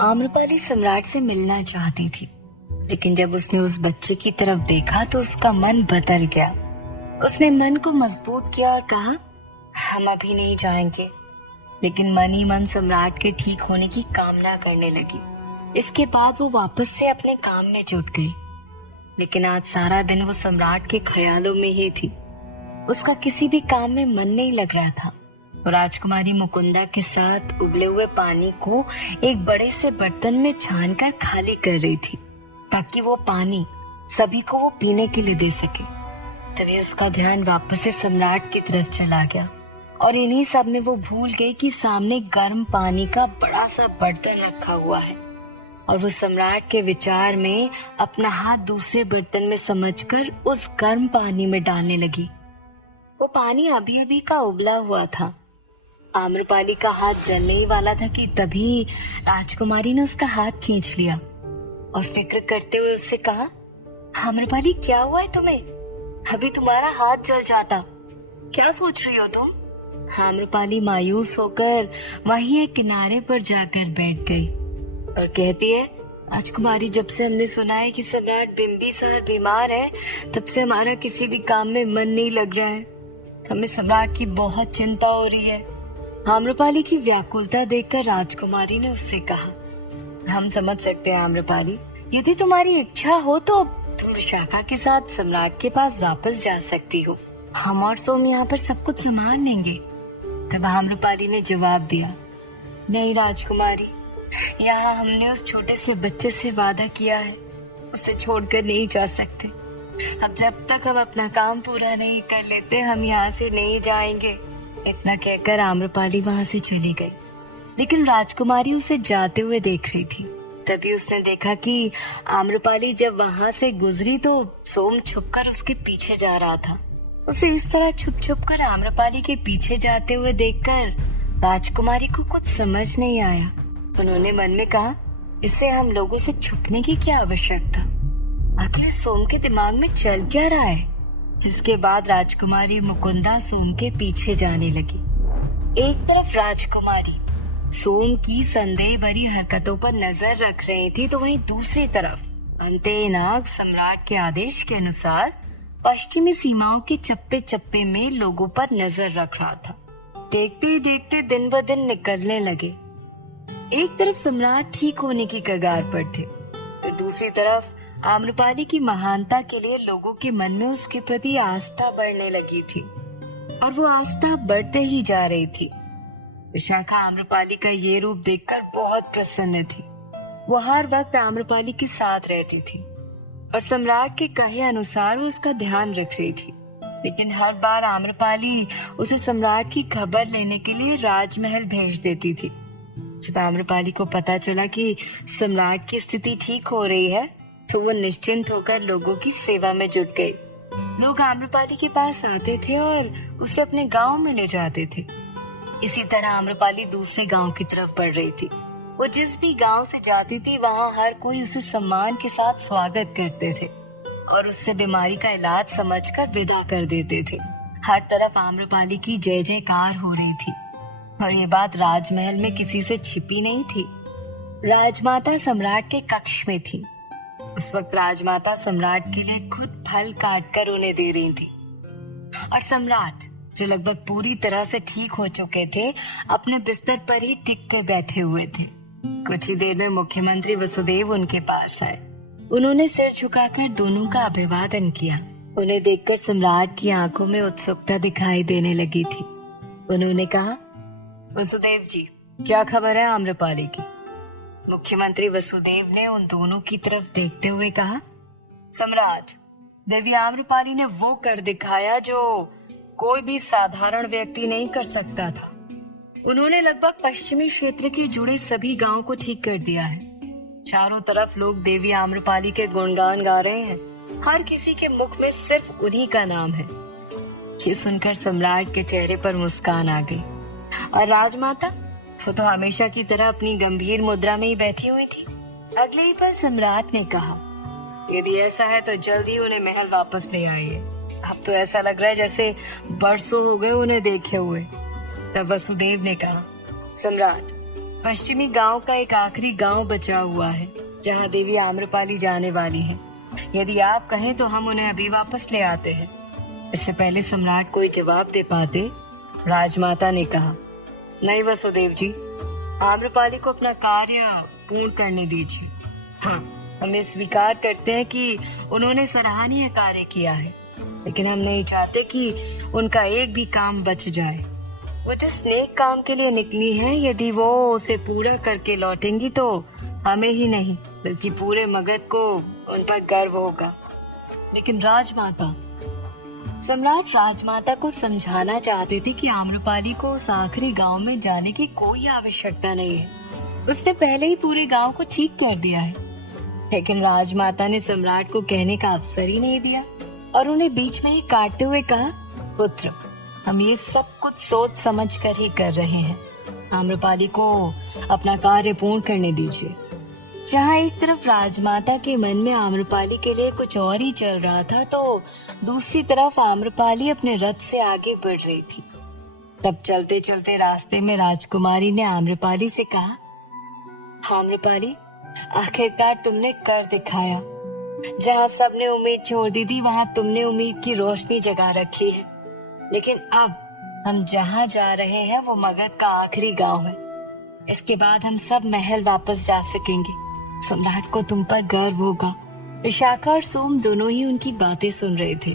आम्रपाली सम्राट से मिलना चाहती थी, लेकिन जब उसने उस बच्चे की तरफ देखा तो उसका मन बदल गया। उसने मन को मजबूत किया और कहा, हम अभी नहीं जाएंगे। लेकिन मन ही मन सम्राट के ठीक होने की कामना करने लगी। इसके बाद वो वापस से अपने काम में जुट गई। लेकिन आज सारा दिन वो सम्राट के ख्यालों में ही थी। उसका किसी भी काम में मन नहीं लग रहा था। राजकुमारी मुकुंदा के साथ उबले हुए पानी को एक बड़े से बर्तन में छानकर खाली कर रही थी, ताकि वो पानी सभी को वो पीने के लिए दे सके। तभी उसका ध्यान वापस से सम्राट की तरफ चला गया और इन्हीं सब में वो भूल गई कि सामने गर्म पानी का बड़ा सा बर्तन रखा हुआ है। और वो सम्राट के विचार में अपना हाथ दूसरे बर्तन में समझकर उस गर्म पानी में डालने लगी। वो पानी अभी अभी का उबला हुआ था। आम्रपाली का हाथ जलने ही वाला था कि तभी राजकुमारी ने उसका हाथ खींच लिया और फिक्र करते हुए उससे कहा, आम्रपाली क्या हुआ है तुम्हें? अभी तुम्हारा हाथ जल जाता। क्या सोच रही हो तुम? आम्रपाली मायूस होकर वहीं एक किनारे पर जाकर बैठ गई और कहती है, राजकुमारी, जब से हमने सुना है कि सम्राट बिंबिसार बीमार है, तब से हमारा किसी भी काम में मन नहीं लग रहा है। हमें सम्राट की बहुत चिंता हो रही है। आम्रपाली की व्याकुलता देखकर राजकुमारी ने उससे कहा, हम समझ सकते हैं आम्रपाली, यदि तुम्हारी इच्छा हो तो तुम विशाखा के साथ सम्राट के पास वापस जा सकती हो। हम और सोम यहाँ पर सब कुछ संभाल लेंगे। तब आम्रपाली ने जवाब दिया, नहीं राजकुमारी, यहाँ हमने उस छोटे से बच्चे से वादा किया है, उसे छोड़कर नहीं जा सकते। अब जब तक हम अपना काम पूरा नहीं कर लेते हम यहाँ से नहीं जाएंगे। इतना कहकर आम्रपाली वहाँ से चली गई। लेकिन राजकुमारी उसे जाते हुए देख रही थी। तभी उसने देखा कि आम्रपाली जब वहाँ से गुजरी तो सोम छुपकर उसके पीछे जा रहा था। उसे इस तरह छुप छुप कर आम्रपाली के पीछे जाते हुए देखकर राजकुमारी को कुछ समझ नहीं आया। उन्होंने मन में कहा, इससे हम लोगों से छुपने की क्या आवश्यकता? आखिर सोम के दिमाग में चल क्या रहा है? इसके बाद राजकुमारी मुकुंदा सोम के पीछे जाने लगी। एक तरफ राजकुमारी सोम की संदेह भरी हरकतों पर नजर रख रही थी, तो वहीं दूसरी तरफ अंतेनाग सम्राट के आदेश के अनुसार पश्चिमी सीमाओं के चप्पे चप्पे में लोगों पर नजर रख रहा था। देखते ही देखते दिन ब दिन निकलने लगे। एक तरफ सम्राट ठीक होने की कगार पर थे, तो दूसरी तरफ आम्रपाली की महानता के लिए लोगों के मन में उसके प्रति आस्था बढ़ने लगी थी और वो आस्था बढ़ते ही जा रही थी। विशाखा आम्रपाली का ये रूप देखकर बहुत प्रसन्न थी। वो हर वक्त आम्रपाली के साथ रहती थी और सम्राट के कहे अनुसार वो उसका ध्यान रख रही थी। लेकिन हर बार आम्रपाली उसे सम्राट की खबर लेने के लिए राजमहल भेज देती थी। जब आम्रपाली को पता चला कि सम्राट की स्थिति ठीक हो रही है, तो वो निश्चिंत होकर लोगों की सेवा में जुट गई। लोग आम्रपाली के पास आते थे और उसे अपने गांव में ले जाते थे। इसी तरह आम्रपाली दूसरे गांव की तरफ बढ़ रही थी। वो जिस भी गांव से जाती थी वहां हर कोई उसे सम्मान के साथ स्वागत करते थे और उससे बीमारी का इलाज समझकर विदा कर देते थे। हर तरफ आम्रपाली की जय जयकार हो रही थी और ये बात राजमहल में किसी से छिपी नहीं थी। राजमाता सम्राट के कक्ष में थी। उस वक्त राजमाता सम्राट के लिए खुद फल काटकर उन्हें दे रही थी और सम्राट, जो लगभग पूरी तरह से ठीक हो चुके थे, अपने बिस्तर पर ही टिक के बैठे हुए थे। कुछ ही देर में मुख्यमंत्री वसुदेव उनके पास आए। उन्होंने सिर झुकाकर दोनों का अभिवादन किया। उन्हें देखकर सम्राट की आंखों में उत्सुकता दिखाई देने लगी थी। उन्होंने कहा, वसुदेव जी, क्या खबर है आम्रपाली की? मुख्यमंत्री वसुदेव ने उन दोनों की तरफ देखते हुए कहा, सम्राट, देवी आम्रपाली ने वो कर दिखाया जो कोई भी साधारण व्यक्ति नहीं कर सकता था। उन्होंने लगभग पश्चिमी क्षेत्र के जुड़े सभी गांव को ठीक कर दिया है। चारों तरफ लोग देवी आम्रपाली के गुणगान गा रहे हैं। हर किसी के मुख में सिर्फ उन्हीं का नाम है। ये सुनकर सम्राट के चेहरे पर मुस्कान आ गई और राजमाता वो तो हमेशा की तरह अपनी गंभीर मुद्रा में ही बैठी हुई थी। अगले ही पर सम्राट ने कहा, यदि ऐसा है तो जल्दी उन्हें महल वापस ले आइए। अब तो ऐसा लग रहा है जैसे बरसों हो गए उन्हें देखे हुए। तब वसुदेव ने कहा, सम्राट, पश्चिमी गांव का एक आखिरी गांव बचा हुआ है जहां देवी आम्रपाली जाने वाली है। यदि आप कहें तो हम उन्हें अभी वापस ले आते हैं। इससे पहले सम्राट कोई जवाब दे पाते, राजमाता ने कहा, नहीं वसुदेव जी, आम्रपाली को अपना कार्य पूर्ण करने दीजिए। हाँ, हम ये स्वीकार करते हैं कि उन्होंने सराहनीय कार्य किया है, लेकिन हम नहीं चाहते कि उनका एक भी काम बच जाए। वो जिस नेक काम के लिए निकली हैं, यदि वो उसे पूरा करके लौटेंगी तो हमें ही नहीं बल्कि पूरे मगध को उन पर गर्व होगा। लेकिन राजमाता, सम्राट राजमाता को समझाना चाहते थे कि आम्रपाली को उस आखिरी गांव में जाने की कोई आवश्यकता नहीं है। उसने पहले ही पूरे गांव को ठीक कर दिया है। लेकिन राजमाता ने सम्राट को कहने का अवसर ही नहीं दिया और उन्हें बीच में ही काटते हुए कहा, पुत्र, हम ये सब कुछ सोच समझ कर ही कर रहे हैं। आम्रपाली को अपना कार्य पूर्ण करने दीजिए। जहाँ एक तरफ राजमाता के मन में आम्रपाली के लिए कुछ और ही चल रहा था, तो दूसरी तरफ आम्रपाली अपने रथ से आगे बढ़ रही थी। तब चलते चलते रास्ते में राजकुमारी ने आम्रपाली से कहा, आम्रपाली, आखिरकार तुमने कर दिखाया। जहाँ सबने उम्मीद छोड़ दी थी, वहाँ तुमने उम्मीद की रोशनी जगा रखी है। लेकिन अब हम जहाँ जा रहे हैं वो मगध का आखिरी गांव है। इसके बाद हम सब महल वापस जा सकेंगे। सम्राट को तुम पर गर्व होगा। विशाखा और सोम दोनों ही उनकी बातें सुन रहे थे।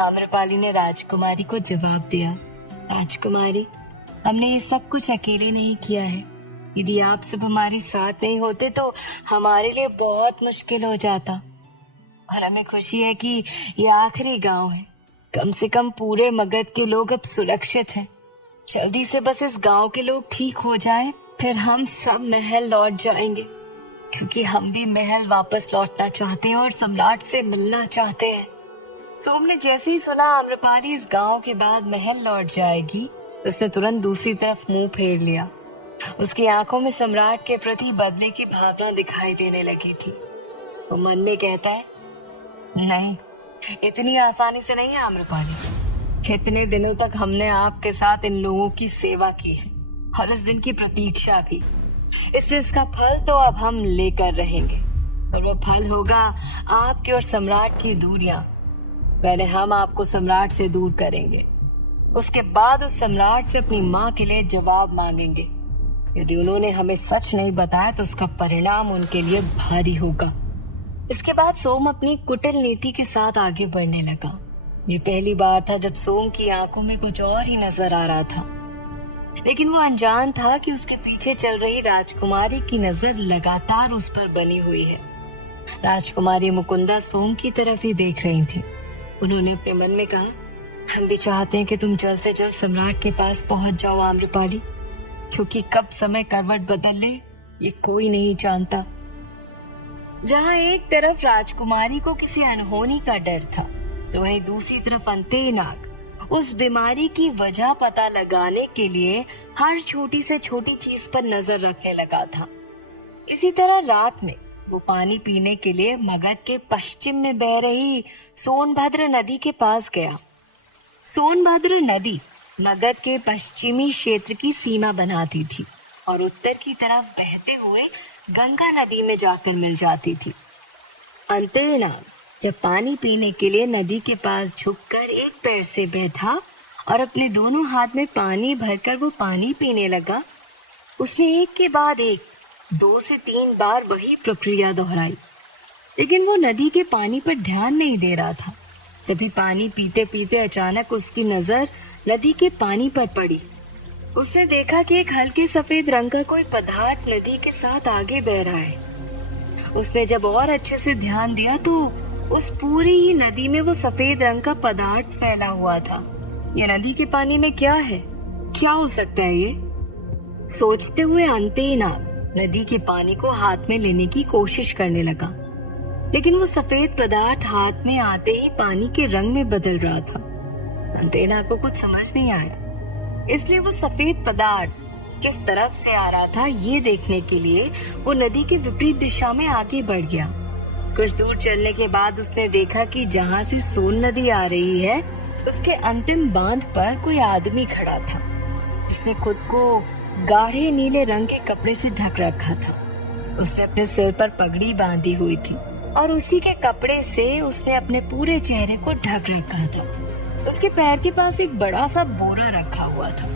आम्रपाली ने राजकुमारी को जवाब दिया, राजकुमारी, हमने ये सब कुछ अकेले नहीं किया है। यदि आप सब हमारे साथ नहीं होते तो हमारे लिए बहुत मुश्किल हो जाता। और हमें खुशी है कि ये आखिरी गांव है। कम से कम पूरे मगध के लोग अब सुरक्षित हैं। जल्दी से बस इस गांव के लोग ठीक हो जाएं, फिर हम सब महल लौट जाएंगे, क्योंकि हम भी महल वापस लौटना चाहते हैं और सम्राट से मिलना चाहते हैं। सोम ने जैसे ही सुना आम्रपाली इस गांव के बाद महल लौट जाएगी, उसने तुरंत दूसरी तरफ मुंह फेर लिया। उसकी आंखों में सम्राट के प्रति बदले की भावना दिखाई देने लगी थी। वो मन में कहता है, नहीं, इतनी आसानी से नहीं आम्रपाली। इतने दिनों तक हमने आपके साथ इन लोगों की सेवा की है और इस दिन की प्रतीक्षा भी, इसलिए इसका फल तो अब हम लेकर रहेंगे। और वो फल होगा आपकी और सम्राट की दूरियां। पहले हम आपको सम्राट से दूर करेंगे, उसके बाद उस सम्राट से अपनी माँ के लिए जवाब मांगेंगे। यदि उन्होंने हमें सच नहीं बताया तो उसका परिणाम उनके लिए भारी होगा। इसके बाद सोम अपनी कुटिल नीति के साथ आगे बढ़ने लगा। ये पहली बार था जब सोम की आंखों में कुछ और ही नजर आ रहा था, लेकिन वो अनजान था कि उसके पीछे चल रही राजकुमारी की नजर लगातार उस पर बनी हुई है। राजकुमारी मुकुंदा सोम की तरफ ही देख रही थी। उन्होंने अपने मन में कहा, हम भी चाहते हैं कि तुम जल्द से जल्द सम्राट के पास पहुंच जाओ आम्रपाली, क्योंकि कब समय करवट बदल ले ये कोई नहीं जानता। जहाँ एक तरफ राजकुमारी को किसी अनहोनी का डर था, तो वहीं दूसरी तरफ अंतनाग उस बीमारी की वजह पता लगाने के लिए हर छोटी से छोटी चीज पर नजर रखने लगा था। इसी तरह रात में वो पानी पीने के लिए मगध के पश्चिम में बह रही सोनभद्र नदी के पास गया। सोनभद्र नदी मगध के पश्चिमी क्षेत्र की सीमा बनाती थी और उत्तर की तरफ बहते हुए गंगा नदी में जाकर मिल जाती थी। अंतनाग जब पानी पीने के लिए नदी के पास झुककर एक पैर से बैठा और अपने दोनों हाथ में पानी भरकर वो पानी पीने लगा, उसने एक के बाद एक 2 से 3 बार वही प्रक्रिया दोहराई, लेकिन वो नदी के पानी पर ध्यान नहीं दे रहा था। तभी पानी पीते पीते अचानक उसकी नजर नदी के पानी पर पड़ी। उसने देखा कि एक हल्के सफेद रंग का कोई पदार्थ नदी के साथ आगे बह रहा है। उसने जब और अच्छे से ध्यान दिया तो उस पूरी ही नदी में वो सफेद रंग का पदार्थ फैला हुआ था। ये नदी के पानी में क्या है? क्या हो सकता है ये? सोचते हुए अंतनाग नदी के पानी को हाथ में लेने की कोशिश करने लगा, लेकिन वो सफेद पदार्थ हाथ में आते ही पानी के रंग में बदल रहा था। अंतनाग को कुछ समझ नहीं आया, इसलिए वो सफेद पदार्थ किस तरफ से आ रहा था ये देखने के लिए वो नदी के विपरीत दिशा में आगे बढ़ गया। कुछ दूर चलने के बाद उसने देखा कि जहाँ से सोन नदी आ रही है उसके अंतिम बांध पर कोई आदमी खड़ा था। उसने खुद को गाढ़े नीले रंग के कपड़े से ढक रखा था। उसने अपने सिर पर पगड़ी बांधी हुई थी और उसी के कपड़े से उसने अपने पूरे चेहरे को ढक रखा था। उसके पैर के पास एक बड़ा सा बोरा रखा हुआ था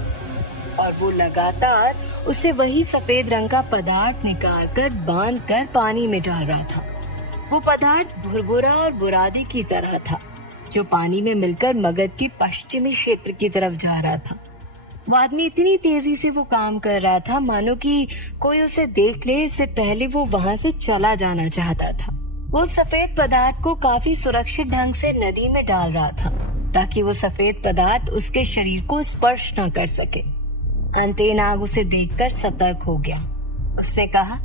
और वो लगातार उसे वही सफेद रंग का पदार्थ निकालकर बांधकर पानी में डाल रहा था। वो पदार्थ भुरभुरा और बुरादी की तरह था, जो पानी में मिलकर मगध के पश्चिमी क्षेत्र की तरफ जा रहा था। वो आदमी इतनी तेजी से वो काम कर रहा था मानो कि कोई उसे देख ले इससे पहले वो वहां से चला जाना चाहता था। वो सफेद पदार्थ को काफी सुरक्षित ढंग से नदी में डाल रहा था ताकि वो सफेद पदार्थ उसके शरीर को स्पर्श न कर सके। अंतेनाग उसे देखकर सतर्क हो गया। उसने कहा,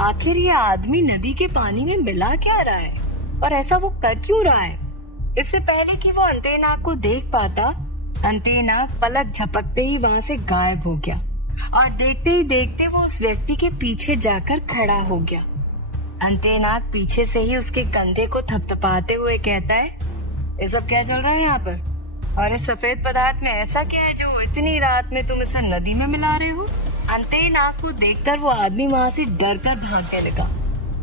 आखिर ये आदमी नदी के पानी में मिला क्या रहा है और ऐसा वो कर क्यों रहा है? इससे पहले कि वो अंतेनाग को देख पाता, अंतेनाग पलक झपकते ही वहां से गायब हो गया और देखते ही देखते वो उस व्यक्ति के पीछे जाकर खड़ा हो गया। अंतेनाग पीछे से ही उसके कंधे को थपथपाते हुए कहता है, ये सब क्या चल रहा है यहाँ पर? और इस सफेद पदार्थ में ऐसा क्या है जो इतनी रात में तुम इसे नदी में मिला रहे हो? अंतेनाग को देखकर वो आदमी वहाँ से डरकर भागने लगा।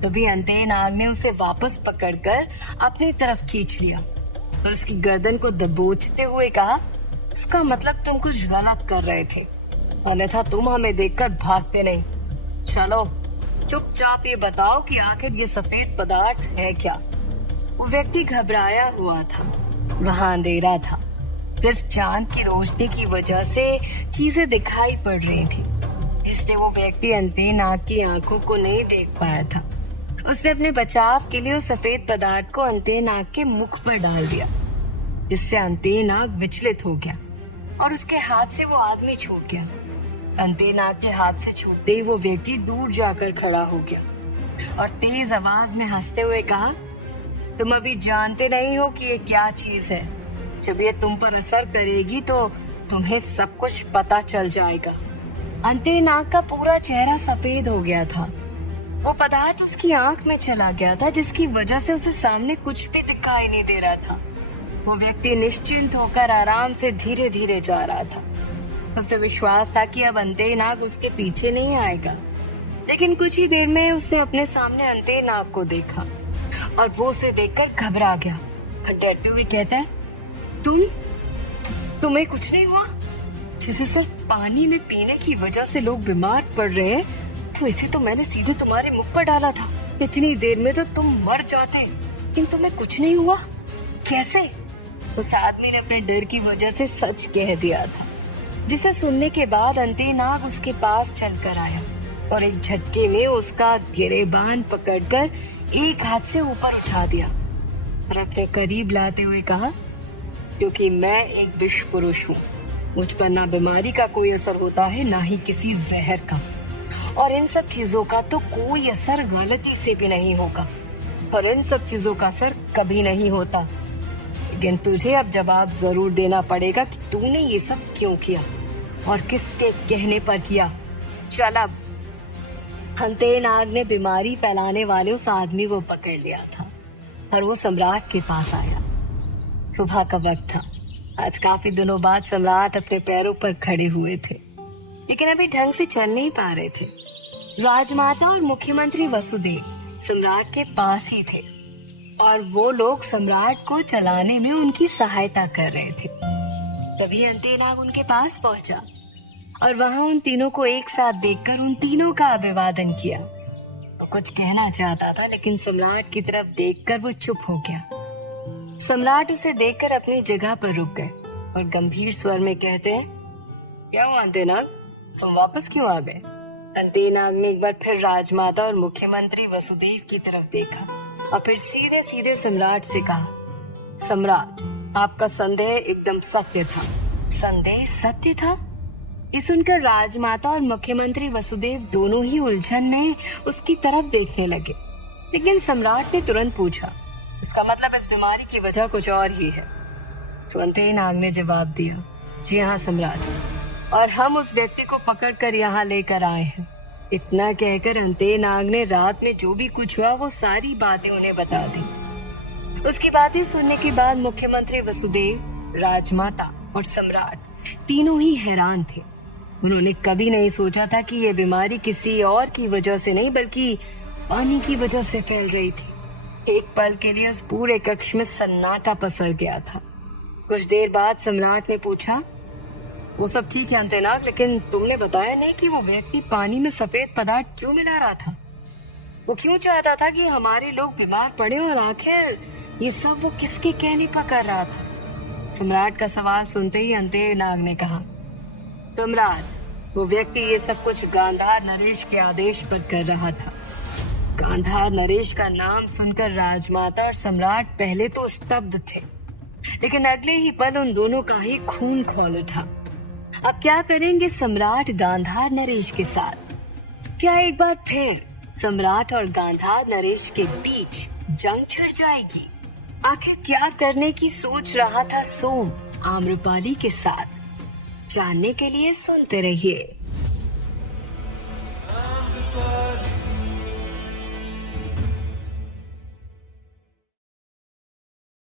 तभी अंतेनाग ने उसे वापस पकड़कर अपनी तरफ खींच लिया और उसकी गर्दन को दबोचते हुए कहा, इसका मतलब तुम कुछ गलत कर रहे थे, अन्यथा तुम हमें देखकर भागते नहीं। चलो चुपचाप ये बताओ कि आखिर ये सफेद पदार्थ है क्या? वो व्यक्ति घबराया हुआ था। वहाँ अंधेरा था, सिर्फ चांद की रोशनी की वजह से चीजें दिखाई पड़ रही थी, इसलिए वो व्यक्ति अंतेनाग की आंखों को नहीं देख पाया था। उसने अपने बचाव के लिए उस सफेद पदार्थ को अंतेनाग के मुख पर डाल दिया, जिससे अंतेनाग विचलित हो गया और उसके हाथ से वो आदमी छूट गया। अंतेनाग के हाथ से छूटते ही वो व्यक्ति दूर जाकर खड़ा हो गया और तेज आवाज में हंसते हुए कहा, तुम अभी जानते नहीं हो कि ये क्या चीज है। जब ये तुम पर असर करेगी तो तुम्हें सब कुछ पता चल जाएगा। अंतेनाग का पूरा चेहरा सफेद हो गया था। वो पदार्थ उसकी आंख में चला गया था, जिसकी वजह से उसे सामने कुछ भी दिखाई नहीं दे रहा था। वो व्यक्ति निश्चिंत होकर आराम से धीरे धीरे जा रहा था। उसे विश्वास था कि अब अंतेनाग उसके पीछे नहीं आएगा, लेकिन कुछ ही देर में उसने अपने सामने अंतेनाग को देखा और वो उसे देखकर घबरा गया। डरते हुए कहता है, तुम्हें कुछ नहीं हुआ? जिसे सिर्फ पानी में पीने की वजह से लोग बीमार पड़ रहे हैं, तो इसे तो मैंने सीधे तुम्हारे मुख पर डाला था। इतनी देर में तो तुम मर जाते, लेकिन तुम्हें कुछ नहीं हुआ। कैसे? उस आदमी ने अपने डर की वजह से सच कह दिया था, जिसे सुनने के बाद अंतेनाग उसके पास चलकर आया और एक झटके में उसका गिरेबान पकड़कर एक हाथ से ऊपर उठा दिया और अपने करीब लाते हुए कहा, क्योंकि मैं एक विष पुरुष हूँ, मुझ पर ना बीमारी का कोई असर होता है ना ही किसी जहर का, और इन सब चीजों का तो कोई असर गलती से भी नहीं होगा, और इन सब चीजों का असर कभी नहीं होता। लेकिन तुझे अब जवाब जरूर देना पड़ेगा कि तूने ये सब क्यों किया और किसके कहने पर किया। चल अब। अंतेनाग ने बीमारी फैलाने वाले उस आदमी को पकड़ लिया था और वो सम्राट के पास आया। सुबह का वक्त था। आज काफी दिनों बाद सम्राट अपने पैरों पर खड़े हुए थे, लेकिन अभी ढंग से चल नहीं पा रहे थे। राजमाता और मुख्यमंत्री वसुदेव सम्राट के पास ही थे और वो लोग सम्राट को चलाने में उनकी सहायता कर रहे थे। तभी अंतेनाग उनके पास पहुंचा और वहां उन तीनों को एक साथ देखकर उन तीनों का अभिवादन किया। वो कुछ कहना चाहता था, लेकिन सम्राट की तरफ देखकर वो चुप हो गया। सम्राट उसे देखकर अपनी जगह पर रुक गए और गंभीर स्वर में कहते हैं, क्या हुआ अंतेनाग, तुम वापस क्यों आ गए? अंतेनाग ने एक बार फिर राजमाता और मुख्यमंत्री वसुदेव की तरफ देखा और फिर सीधे सीधे सम्राट से कहा, सम्राट, आपका संदेह एकदम सत्य था। संदेह सत्य था? ये सुनकर राजमाता और मुख्यमंत्री वसुदेव दोनों ही उलझन में उसकी तरफ देखने लगे, लेकिन सम्राट ने तुरंत पूछा, इसका मतलब इस बीमारी की वजह कुछ और ही है? तो अंतेनाग ने जवाब दिया, जी हाँ सम्राट, और हम उस व्यक्ति को पकड़कर यहाँ लेकर आए हैं। इतना कहकर अंतेनाग ने रात में जो भी कुछ हुआ वो सारी बातें उन्हें बता दी। उसकी बातें सुनने के बाद मुख्यमंत्री वसुदेव, राजमाता और सम्राट तीनों ही हैरान थे। उन्होंने कभी नहीं सोचा था कि ये बीमारी किसी और की वजह से नहीं बल्कि पानी की वजह से फैल रही थी। एक पल के लिए उस पूरे कक्ष में सन्नाटा पसर गया था। कुछ देर बाद सम्राट ने पूछा, वो सब ठीक है अंतनाग, लेकिन तुमने बताया नहीं कि वो व्यक्ति पानी में सफेद पदार्थ क्यों मिला रहा था? वो क्यों चाहता था कि हमारे लोग बीमार पड़े, और आखिर ये सब वो किसके कहने पर कर रहा था? सम्राट का सवाल सुनते ही अंतनाग ने कहा, सम्राट, वो व्यक्ति ये सब कुछ गांधार नरेश के आदेश पर कर रहा था। गांधार नरेश का नाम सुनकर राजमाता और सम्राट पहले तो स्तब्ध थे, लेकिन अगले ही पल उन दोनों का ही खून खौल उठा। अब क्या करेंगे सम्राट गांधार नरेश के साथ? क्या एक बार फिर सम्राट और गांधार नरेश के बीच जंग छिड़ जाएगी? आखिर क्या करने की सोच रहा था सोम आम्रपाली के साथ? जानने के लिए सुनते रहिए।